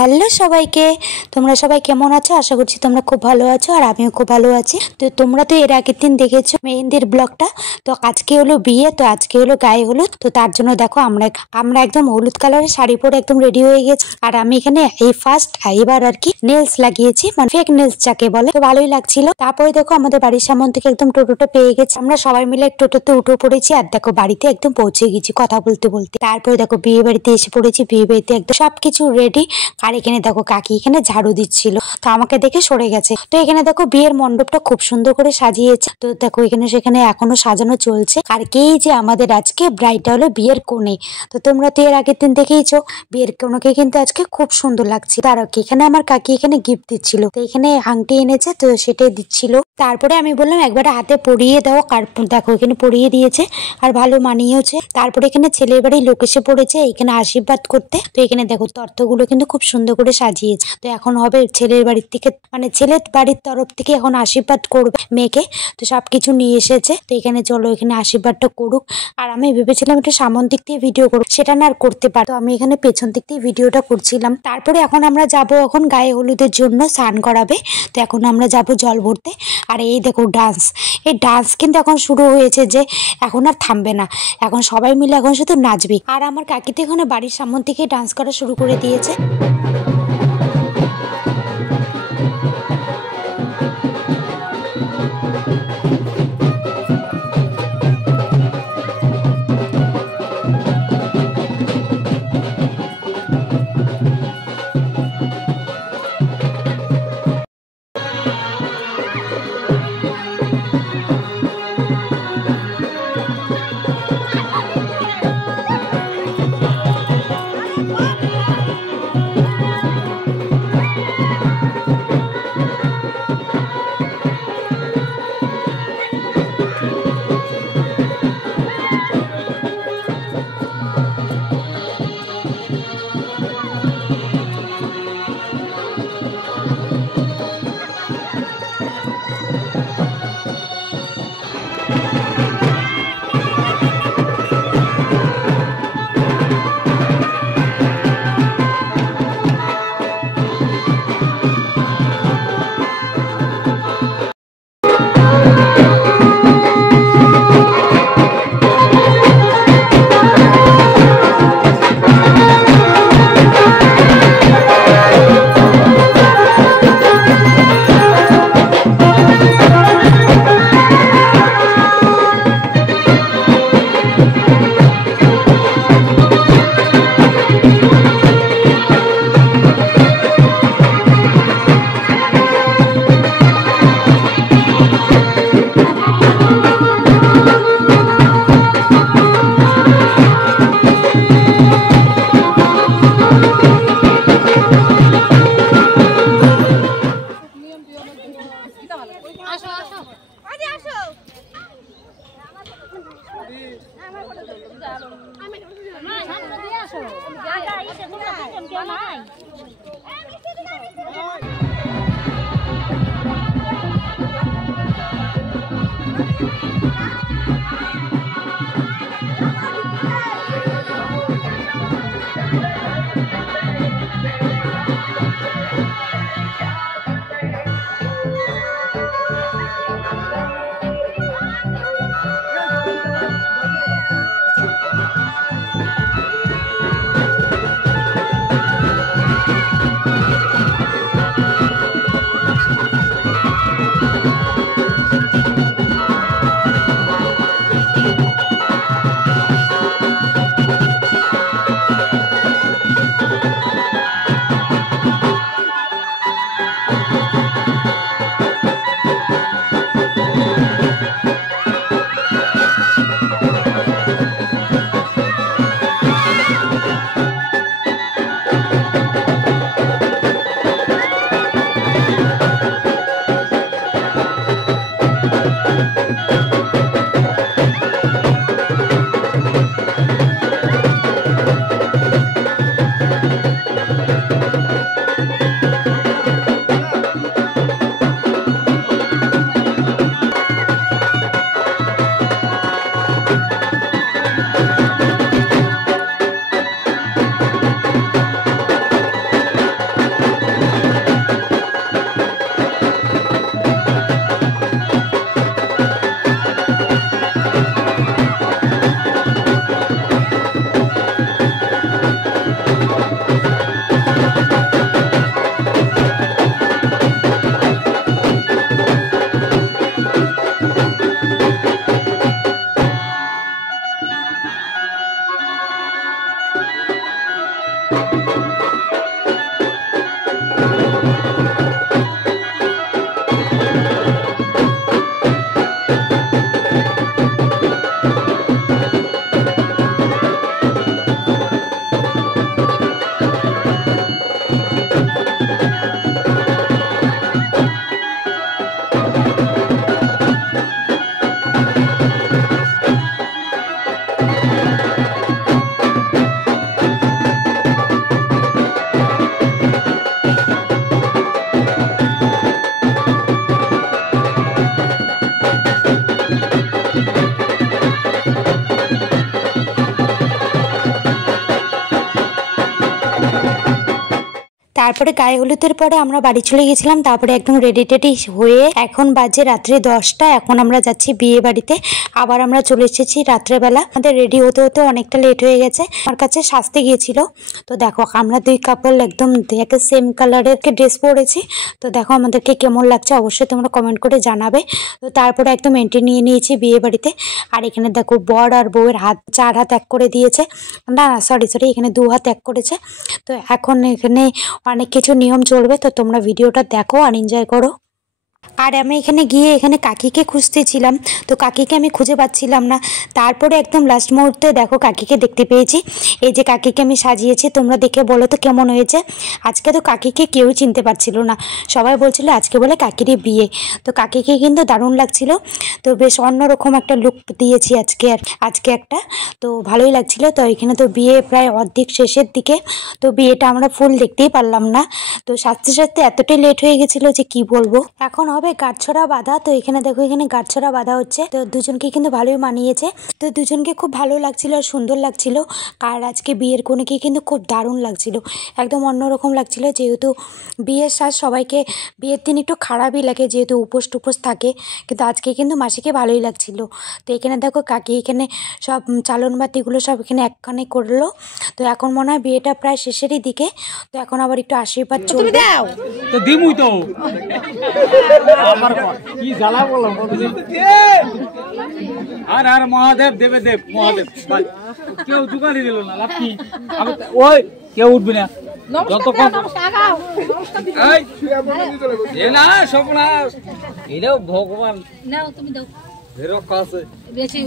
Hello সবাইকে, তোমরা সবাই কেমন আছো? আশা করছি তোমরা খুব ভালো আছো আর আমিও খুব ভালো আছি। তো তোমরা তো এর আগের দিন দেখেছো মেহেন্দির ব্লগটা। তো আজকে হলো বিয়ে, তো আজকে হলো গায়ে হলুদ। তো তার জন্য দেখো আমরা একদম হলুদ কালারের শাড়ি পরে একদম রেডি হয়ে গেছি। আর আমি এখানে এই ফার্স্ট এবার আর কি নেলস লাগিয়েছি, মানে ফেক নেলস যাকে বলে। তো ভালোই লাগছিল। তারপরে দেখো আমাদের বাড়ির সামনে থেকে একদম টোটোটা পেয়ে গেছে, আমরা সবাই মিলে টোটোতে উঠে পড়েছি। আর দেখো বাড়িতে একদম পৌঁছে গেছি কথা বলতে বলতে। তারপরে দেখো বিয়ে বাড়িতে এসে পড়েছি, বিয়ে বাড়িতে একদম সবকিছু রেডি। আর এখানে দেখো কাকি এখানে ঝাড়ু দিচ্ছিল, তো আমাকে দেখে সরে গেছে। তো এখানে দেখো বিয়ের মণ্ডপটা খুব সুন্দর করে সাজিয়েছে। তো দেখো এখানে সেখানে এখনো সাজানো চলছে। আর কে যে আমাদের আজকে ব্রাইডটা হলো বিয়ের কোণে। তো তোমরা তো এর আগের দিন দেখেইছো বিয়ের কোণকে কিন্তু আজকে খুব সুন্দর লাগছে। তার এখানে আমার কাকি এখানে গিফট দিচ্ছিল, তো এখানে আংটি এনেছে, তো সেটাই দিচ্ছিল। তারপরে আমি বললাম একবার হাতে পরিয়ে দাও, আর দেখো এখানে পরিয়ে দিয়েছে আর ভালো মানিয়েছে। তারপরে এখানে ছেলের বাড়ির লোক এসে পড়েছে এখানে আশীর্বাদ করতে। তো এখানে দেখো তর্থগুলো কিন্তু খুব সুন্দর করে সাজিয়েছে। তো এখন হবে ছেলের বাড়ির থেকে, মানে ছেলের বাড়ির তরফ থেকে এখন আশীর্বাদ করবে মেয়েকে। তো সবকিছু নিয়ে এসেছে, তো এখানে চলো এখানে আশীর্বাদটা করুক। আর আমি ভেবেছিলাম একটু সামন দিক দিয়ে ভিডিও করবো, সেটা না আর করতে পারতো, আমি এখানে পেছন দিক দিয়ে ভিডিওটা করছিলাম। তারপরে এখন আমরা যাব এখন গায়ে হলুদের জন্য, স্নান করাবে। তো এখন আমরা যাব জল ভরতে। আর এই দেখো ডান্স, এই ডান্স কিন্তু এখন শুরু হয়েছে, যে এখন আর থামবে না, এখন সবাই মিলে এখন শুধু নাচবে। আর আমার কাকি তো এখানে বাড়ির সামন থেকে ডান্স করা শুরু করে দিয়েছে। তারপরে গায়ে হলুদের পরে আমরা বাড়ি চলে গেছিলাম। তারপরে একদম রেডি টেডি হয়ে এখন বাজে রাত্রে 10টা। এখন আমরা যাচ্ছি বিয়ে বাড়িতে। আবার আমরা চলে এসেছি রাত্রেবেলা। আমাদের রেডি হতে হতে অনেকটা লেট হয়ে গেছে। আমার কাছে সাজতে গিয়েছিল। তো দেখো আমরা দুই কাপল একদম সেম কালারের ড্রেস পরেছি। তো দেখো আমাদেরকে কেমন লাগছে অবশ্যই তোমরা কমেন্ট করে জানাবে। তো তারপরে একদম এন্ট্রি নিয়ে নিয়েছি বিয়ে বাড়িতে। আর এখানে দেখো বর আর বউয়ের হাত 4 হাত এক করে দিয়েছে। না সরি এখানে 2 হাত এক করেছে। তো এখন এখানে অনেক কিছু নিয়ম চলবে। তো তোমরা ভিডিওটা দেখো আর এনজয় করো। আর আমি এখানে গিয়ে এখানে কাকিকে খুঁজতেছিলাম। তো কাকিকে আমি খুঁজে পাচ্ছিলাম না। তারপরে একদম লাস্ট মুহূর্তে দেখো কাকিকে দেখতে পেয়েছি। এই যে কাকিকে আমি সাজিয়েছি, তোমরা দেখে বলো তো কেমন হয়েছে। আজকে তো কাকিকে কেউ চিনতে পারছিল না, সবাই বলছিল আজকে বলে কাকিরই বিয়ে। তো কাকিকে কিন্তু দারুণ লাগছিল। তো বেশ অন্যরকম একটা লুক দিয়েছি আজকে একটা। তো ভালোই লাগছিল। তো এখানে তো বিয়ে প্রায় অর্ধেক শেষের দিকে। তো বিয়েটা আমরা ফুল দেখতেই পারলাম না। তো সাজতে সাজতে এতটাই লেট হয়ে গেছিল যে কি বলবো। এখন হবে গাঁটছড়া বাঁধা। তো এখানে দেখো এখানে গাঁটছড়া বাঁধা হচ্ছে। তো দুজনকে কিন্তু ভালোই মানিয়েছে। তো দুজনকে খুব ভালো লাগছিল আর সুন্দর লাগছিল। আর আজকে বিয়ের কনেকে কিন্তু খুব দারুণ লাগছিল, একদম অন্যরকম লাগছিল। যেহেতু বিয়ের সাজ সবাইকে বিয়ের দিন একটু খারাপই লাগে, যেহেতু উপোস টুপোস থাকে। কিন্তু আজকে কিন্তু মাসিকে ভালোই লাগছিল। তো এখানে দেখো কাকি এখানে সব চালন বাতিগুলো সব এখানে একখানে করলো। তো এখন মনে হয় বিয়েটা প্রায় শেষেরই দিকে। তো এখন আবার একটু আশীর্বাদ চলবে। তো দিমুই তো আমার কি জ্বালা বললাম। আর মহাদেব দেবে দেব মহাদেব কেউ দোকানে দিল না লাভ কি। ওই কেউ উঠবে না যতক্ষণ না সর্বনাশ। এটাও ভগবান বেশি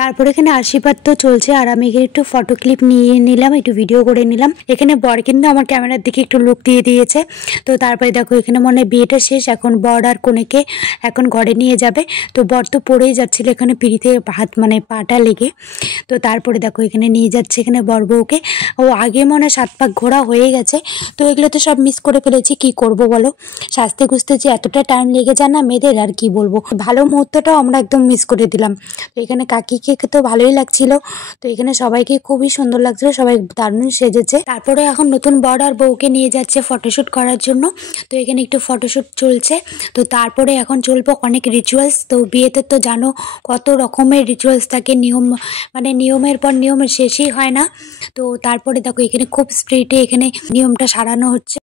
তারপরে এখানে আশীর্বাদ তো চলছে আর আমি এখানে একটু ফটো ক্লিপ নিয়ে নিলাম, একটু ভিডিও করে নিলাম। এখানে বর কিন্তু আমার ক্যামেরার দিকে একটু লুক দিয়ে দিয়েছে। তো তারপরে দেখো এখানে মনে হয় বিয়েটা শেষ। এখন বর আর কনেকে এখন ঘরে নিয়ে যাবে। তো বর তো পড়েই যাচ্ছিল এখানে পিড়িতে হাত মানে পাটা লেগে। তো তারপরে দেখো এখানে নিয়ে যাচ্ছে এখানে বর বউকে। ও আগে মনে হয় 7 পাক ঘোরা হয়ে গেছে। তো এগুলো তো সব মিস করে ফেলেছি, কি করব বলো। সাজতে খুঁজতে যে এতটা টাইম লেগে যায় না মেয়েদের, আর কি বলবো। ভালো মুহূর্তটাও আমরা একদম মিস করে দিলাম। তো এখানে কাকিকে তো ভালোই লাগছিল। তো এখানে সবাইকে খুবই সুন্দর লাগছিল, সবাই দারুণ সেজেছে। তারপরে এখন নতুন বর আর বউকে নিয়ে যাচ্ছে ফটোশুট করার জন্য। তো এখানে একটু ফটোশুট চলছে। তো তারপরে এখন চলবো অনেক রিচুয়ালস। তো বিয়েতে তো জানো কত রকমের রিচুয়ালস থাকে, নিয়ম মানে নিয়মের পর নিয়মের শেষই হয় না। তো তারপরে দেখো এখানে খুব স্পিডে এখানে নিয়মটা সারানো হচ্ছে।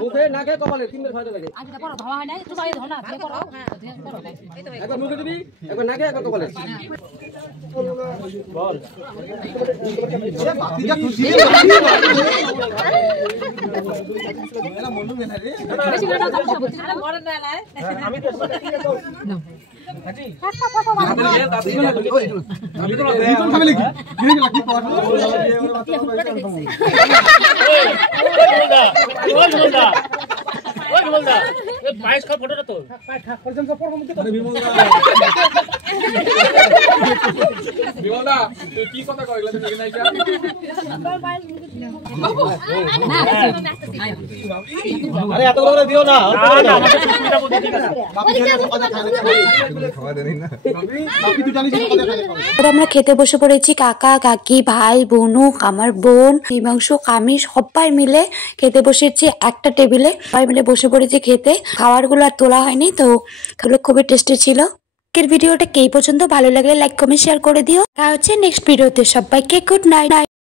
মুখে নাকে কপালে তিনবার খাওয়াতে লাগে। আজকে পড়ো ধোয়া হয় নাই, তো ভাই ধোনা দিয়ে পড়ো। হ্যাঁ পড়ো। একবার মুখে দিবি, একবার নাকে, একবার কপালে। বল। এ বাতিটা খুশি। এলা মনু মেলা রে। বেশি করে দাও সব। আরে মরে না লাই। আমি তো না। হাজি। একটা ফটো বানাবো। আমি তো ফ্যামিলি কি? কি লাগি পড়া। আমরা খেতে বসে পড়েছি, কাকা কাকি ভাই বোনু আমার বোন হিমাংশু আমি সবাই মিলে খেতে বসেছি একটা টেবিলে। সবাই মিলে বসে পড়েছি খেতে। খাবারগুলো আর তোলা হয়নি, তো এগুলো খুবই টেস্টি ছিল। আজকের ভিডিওটা কে পর্যন্ত ভালো লাগলে লাইক কমেন্ট শেয়ার করে দিও। দেখা হচ্ছে নেক্সট ভিডিওতে। সবাইকে গুড নাইট।